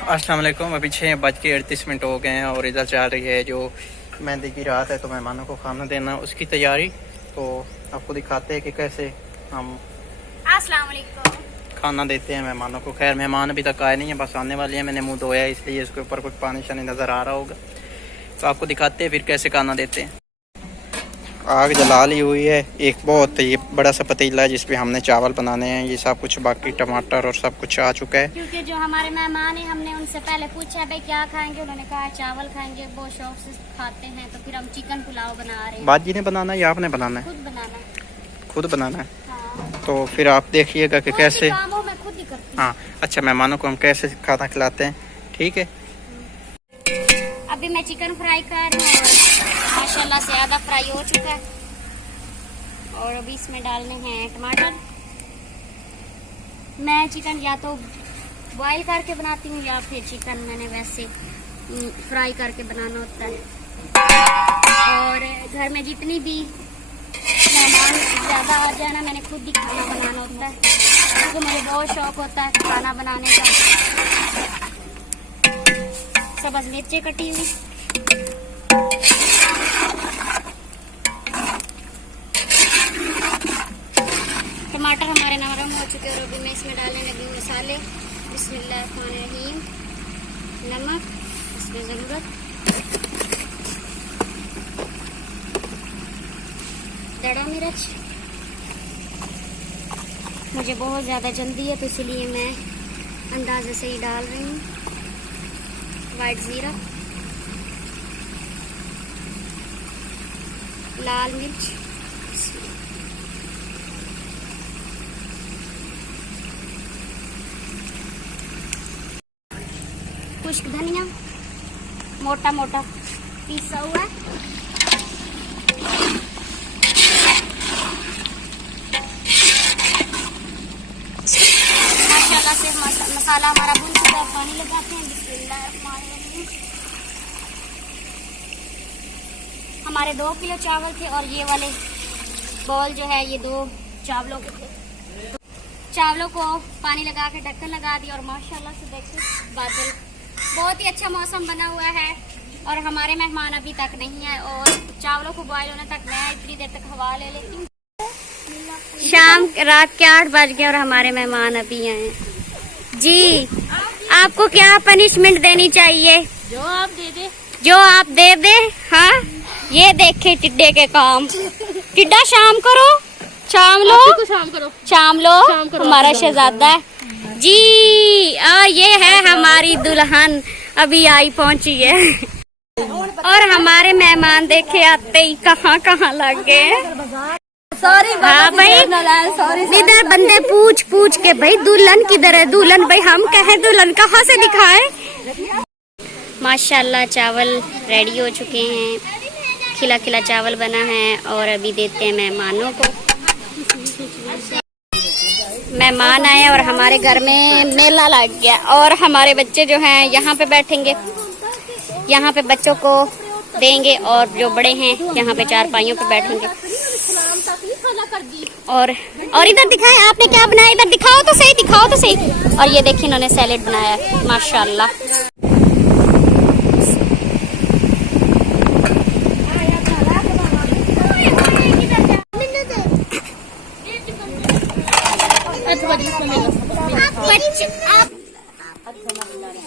अस्सलाम वालेकुम। अभी 6:38 हो गए हैं और इधर चल रही है जो मेहंदी की रात है, तो मेहमानों को खाना देना उसकी तैयारी। तो आपको दिखाते हैं कि कैसे हम अस्सलाम वालेकुम खाना देते हैं मेहमानों को। खैर मेहमान अभी तक आए नहीं है, बस आने वाले हैं। मैंने मुंह धोया इसलिए इसके ऊपर कुछ पानी शानी नज़र आ रहा होगा, तो आपको दिखाते हैं फिर कैसे खाना देते हैं। आग जला ली हुई है, एक बहुत ये बड़ा सा पतीला है जिसपे हमने चावल बनाने हैं, ये सब कुछ, बाकी टमाटर और सब कुछ आ चुका है। क्योंकि जो हमारे मेहमान हैं हमने उनसे पहले पूछा भाई क्या खाएंगे, उन्होंने कहा चावल खाएंगे, बहुत शौक से खाते हैं। तो फिर हम चिकन पुलाव बना रहे हैं। बाजी ने बनाना है या आपने बनाना है? खुद बनाना है। खुद बनाना है। हाँ। तो फिर आप देखिएगा कि कैसे। मैं खुद ही करती हूँ। हाँ अच्छा, मेहमानों को हम कैसे खाना खिलाते हैं, ठीक है। अभी मैं चिकन फ्राई कर रही हूँ, माशाल्लाह से आधा फ्राई हो चुका है। और अभी इसमें डालने हैं टमाटर। मैं चिकन या तो बॉईल करके बनाती हूँ या फिर चिकन मैंने वैसे फ्राई करके बनाना होता है। और घर में जितनी भी मेहमान ज़्यादा आ जाए ना, मैंने खुद ही खाना बनाना होता है, क्योंकि मुझे बहुत शौक होता है खाना बनाने का। सब्ज़ मिर्चें कटी हुई, टमाटर हमारे नरम हो चुके हैं। और अभी मैं इसमें डालने लगी हूँ मसाले। बिस्मिल्लाहिर्रहमानिर्रहीम। नमक इसमें ज़रूरत, दड़ा मिर्च। मुझे बहुत ज़्यादा जल्दी है तो इसलिए मैं अंदाजे से ही डाल रही हूँ। वाइट ज़ीरा, लाल मिर्च, खुश्क धनिया मोटा मोटा पीसा हुआ है, माशाल्लाह से मसाला हमारा भून चुका है। पानी लगाते हैं। बिस्मिल्लाहिर्रहमानिर्रहीम। हमारे 2 किलो चावल थे और ये वाले बॉल जो है ये 2 चावलों के थे। चावलों को पानी लगा के ढक्कन लगा दिया और माशाल्लाह से देखिए बादल, बहुत ही अच्छा मौसम बना हुआ है। और हमारे मेहमान अभी तक नहीं आए और चावलों को बॉयल होने तक मैं इतनी देर तक हवा ले लेती हूँ। शाम रात के 8 बज गए और हमारे मेहमान अभी आए जी। आपको क्या पनिशमेंट देनी चाहिए? जो आप दे दे। जो आप दे दे। हाँ, ये देखे टिड्डे के काम। टिड्डा शाम करो, शाम लो, शाम करो, शाम लो, हमारा शहजादा है जी। ये है हमारी दुल्हन, अभी आई पहुंची है। और हमारे मेहमान देखे आते ही कहाँ कहाँ लग गए। हाँ भाई, इधर बंदे पूछ पूछ के भाई दुल्हन किधर है, दुल्हन भाई हम कहें दुल्हन कहाँ से दिखाएं। माशाल्लाह चावल रेडी हो चुके हैं, खिला खिला चावल बना है और अभी देते हैं मेहमानों को। मेहमान आए और हमारे घर में मेला लग गया और हमारे बच्चे जो हैं यहाँ पे बैठेंगे, यहाँ पे बच्चों को देंगे और जो बड़े हैं यहाँ पे चारपाइयों पे बैठेंगे। और इधर दिखाएं आपने क्या बनाया, इधर दिखाओ तो सही, दिखाओ तो सही। और ये देखिए इन्होंने सैलेड बनाया है माशाल्लाह।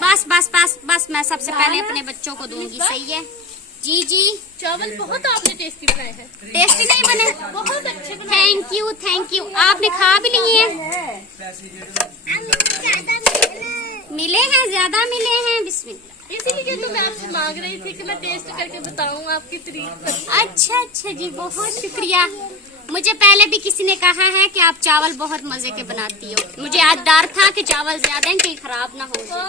बस बस बस बस, मैं सबसे पहले अपने बच्चों को दूंगी, सही है जी जी। चावल बहुत आपने टेस्टी बनाए हैं। टेस्टी नहीं बने? बहुत अच्छे बनाए। Thank you thank you. आपने खा भी लिए हैं? मिले हैं, ज्यादा मिले हैं। बिस्मिल्लाह। इसीलिए तो मैं आपसे मांग रही थी कि मैं टेस्ट करके बताऊं आपकी तारीफ। अच्छा जी, बहुत शुक्रिया। मुझे पहले भी किसी ने कहा है कि आप चावल बहुत मजे के बनाती हो। मुझे आज डर था कि चावल ज्यादा हैं कहीं खराब ना हो जाए।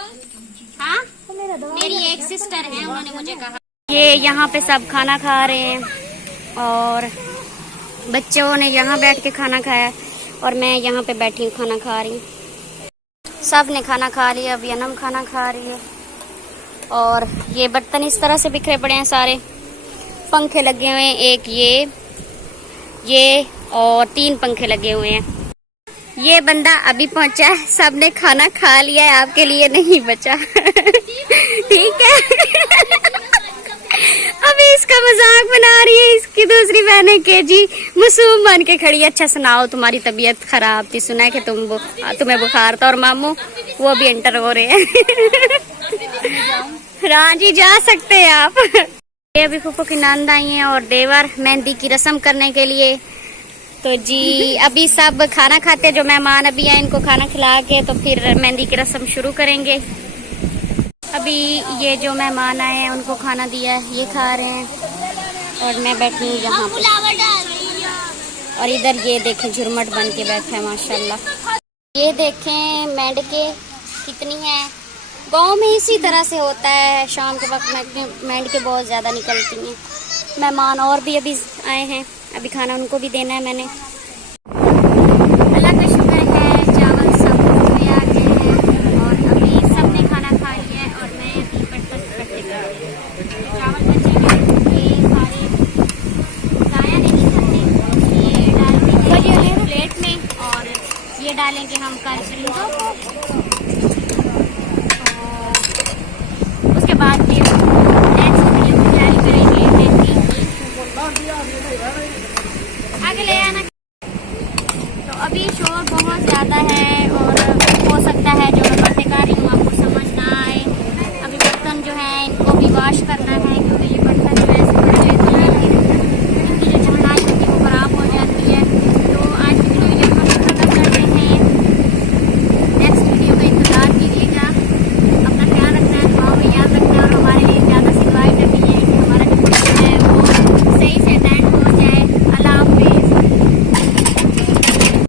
हाँ, मेरी एक सिस्टर है, उन्होंने मुझे कहा। ये यहाँ पे सब खाना खा रहे हैं और बच्चों ने यहाँ बैठ के खाना खाया और मैं यहाँ पे बैठी हूँ खाना खा रही हूँ। सब ने खाना खा लिया, अभी अनम खाना खा रही है। और ये बर्तन इस तरह से बिखरे पड़े हैं सारे। पंखे लगे हुए हैं, एक ये और 3 पंखे लगे हुए हैं। ये बंदा अभी पहुंचा है, सबने खाना खा लिया है, आपके लिए नहीं बचा। ठीक है। अभी इसका मजाक बना रही है इसकी दूसरी बहन है केजी, मासूम बन के खड़ी है। अच्छा सुनाओ, तुम्हारी तबीयत खराब थी, सुना है कि तुम्हें बुखार था, और मामू वो भी एंटर हो रहे हैं। हाँ जी, जा सकते हैं आप। ये अभी फूफो की नंद आई हैं और देवर मेहंदी की रस्म करने के लिए। तो जी अभी सब खाना खाते, जो मेहमान अभी आए इनको खाना खिला के तो फिर मेहंदी की रस्म शुरू करेंगे। अभी ये जो मेहमान आए हैं उनको खाना दिया है, ये खा रहे हैं और मैं बैठी हूँ यहाँ पे। और इधर ये देखें झुरमट बन के बैठा है माशाल्लाह। ये देखें मेंढके कितनी है। गांव में इसी तरह से होता है, शाम के वक्त मेंढके बहुत ज़्यादा निकलती हैं। मेहमान और भी अभी आए हैं, अभी खाना उनको भी देना है मैंने।